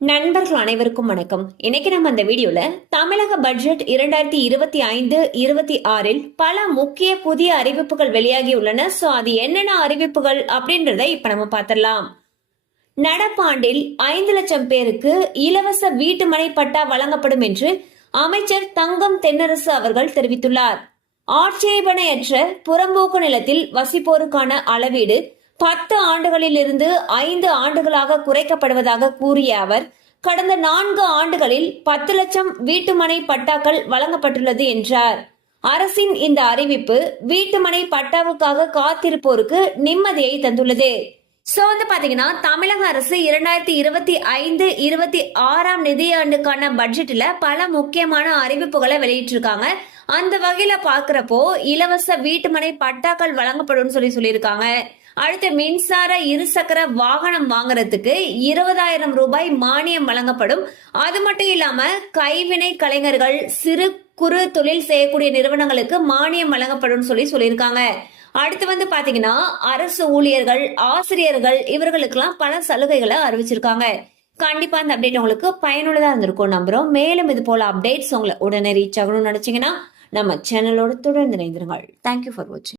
நண்பர்கள் அனைவருக்கும் வணக்கம். இன்னைக்கு நம்ம அந்த வீடியோல தமிழக பட்ஜெட் இரண்டாயிரத்தி இருபத்தி ஐந்து இருபத்தி ஆறில் பல முக்கிய புதிய அறிவிப்புகள் வெளியாகி உள்ளன. சோ அது என்னென்ன அறிவிப்புகள் அப்படின்றத இப்ப நம்ம பார்த்திடலாம். நடப்பாண்டில் ஐந்து லட்சம் பேருக்கு இலவச வீட்டுமனை பட்டா வழங்கப்படும் என்று அமைச்சர் தங்கம் தென்னரசு அவர்கள் தெரிவித்துள்ளார். ஆட்சேபனையற்ற புறம்போக்கு நிலத்தில் வசிப்போருக்கான அளவீடு பத்து ஆண்டுகளில் இருந்து ஐந்து ஆண்டுகளாக குறைக்கப்படுவதாக கூறிய அவர் கடந்த நான்கு ஆண்டுகளில் பத்து லட்சம் வீட்டுமனை பட்டாக்கள் வழங்கப்பட்டுள்ளது என்றார். அரசின் இந்த அறிவிப்பு வீட்டுமனை பட்டாவுக்காக காத்திருப்போருக்கு நிம்மதியை தந்துள்ளது. சோ வந்து பாத்தீங்கன்னா தமிழக அரசு இரண்டாயிரத்தி இருபத்தி ஐந்து இருபத்தி ஆறாம் நிதியாண்டுக்கான பட்ஜெட்ல பல முக்கியமான அறிவிப்புகளை வெளியிட்டிருக்காங்க. அந்த வகையில பாக்குறப்போ இலவச வீட்டுமனை பட்டாக்கள் வழங்கப்படும் சொல்லி சொல்லியிருக்காங்க. அடுத்து மின்சார இருசக்கர வாகனம் வாங்குறதுக்கு இருபதாயிரம் ரூபாய் மானியம் வழங்கப்படும். அது மட்டும் இல்லாம கைவினை கலைஞர்கள் சிறு குறு தொழில் செய்யக்கூடிய நிறுவனங்களுக்கு மானியம் வழங்கப்படும் சொல்லி சொல்லியிருக்காங்க. அடுத்து வந்து பாத்தீங்கன்னா அரசு ஊழியர்கள் ஆசிரியர்கள் இவர்களுக்கெல்லாம் பல சலுகைகளை அறிவிச்சிருக்காங்க. கண்டிப்பா இந்த அப்டேட் உங்களுக்கு பயனுள்ளதா இருந்திருக்கும் நம்புறோம். மேலும் இது போல அப்டேட்ஸ் உங்களை உடனே ரீச் ஆகணும்னு நினைச்சீங்கன்னா நம்ம சேனலோட தொடர்ந்து இணைந்திருங்கள். தேங்க்யூ ஃபார் வாட்சிங்